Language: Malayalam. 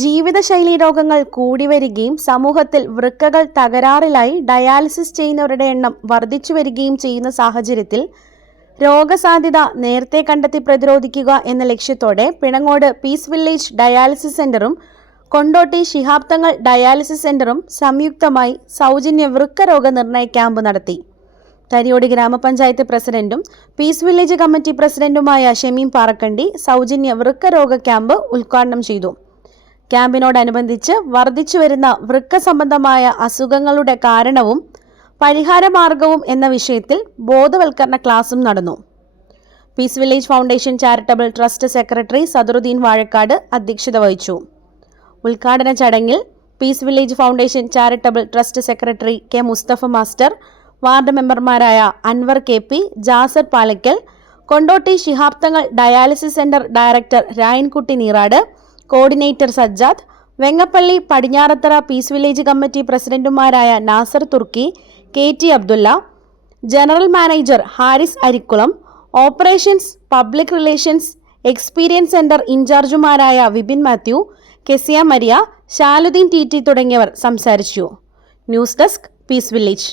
ജീവിതശൈലി രോഗങ്ങൾ കൂടി വരികയും സമൂഹത്തിൽ വൃക്കകൾ തകരാറിലായി ഡയാലിസിസ് ചെയ്യുന്നവരുടെ എണ്ണം വർദ്ധിച്ചു വരികയും ചെയ്യുന്ന സാഹചര്യത്തിൽ രോഗസാധ്യത നേരത്തെ കണ്ടെത്തി പ്രതിരോധിക്കുക എന്ന ലക്ഷ്യത്തോടെ പിണങ്ങോട് പീസ് വില്ലേജ് ഡയാലിസിസ് സെന്ററും കൊണ്ടോട്ടി ശിഹാബ് തങ്ങൾ ഡയാലിസിസ് സെന്ററും സംയുക്തമായി സൗജന്യ വൃക്ക രോഗനിർണയ ക്യാമ്പ് നടത്തി. തരിയോടി ഗ്രാമപഞ്ചായത്ത് പ്രസിഡന്റും പീസ് വില്ലേജ് കമ്മിറ്റി പ്രസിഡന്റുമായ ഷെമീം പാറക്കണ്ടി സൗജന്യ വൃക്ക രോഗ ക്യാമ്പ് ഉദ്ഘാടനം ചെയ്തു. ക്യാമ്പിനോടനുബന്ധിച്ച് വർദ്ധിച്ചു വരുന്ന വൃക്ക സംബന്ധമായ അസുഖങ്ങളുടെ കാരണവും പരിഹാരമാർഗവും എന്ന വിഷയത്തിൽ ബോധവൽക്കരണ ക്ലാസും നടന്നു. Peace village foundation charitable trust secretary Sadaruddin Vazhakkad അധ്യക്ഷത വഹിച്ചു. ഉദ്ഘാടന ചടങ്ങിൽ peace village foundation charitable trust secretary K Musthafa master ward മെമ്പർമാരായ Anwar K P Jaser Palakkal Kondotty Shihab Thangal dialysis centre director Rayankutty Neerad coordinator Sajjad Vengappally Padinjarathara peace village committee പ്രസിഡന്റുമാരായ Nasar Thurkki K T Abdulla general manager Haris Arikkulam operations public relations experience centre ഇൻചാർജുമാരായ Vipin Mathew Kezia Maria ശാലുദ്ദീൻ T T തുടങ്ങിയവർ സംസാരിച്ചു. News desk peace village.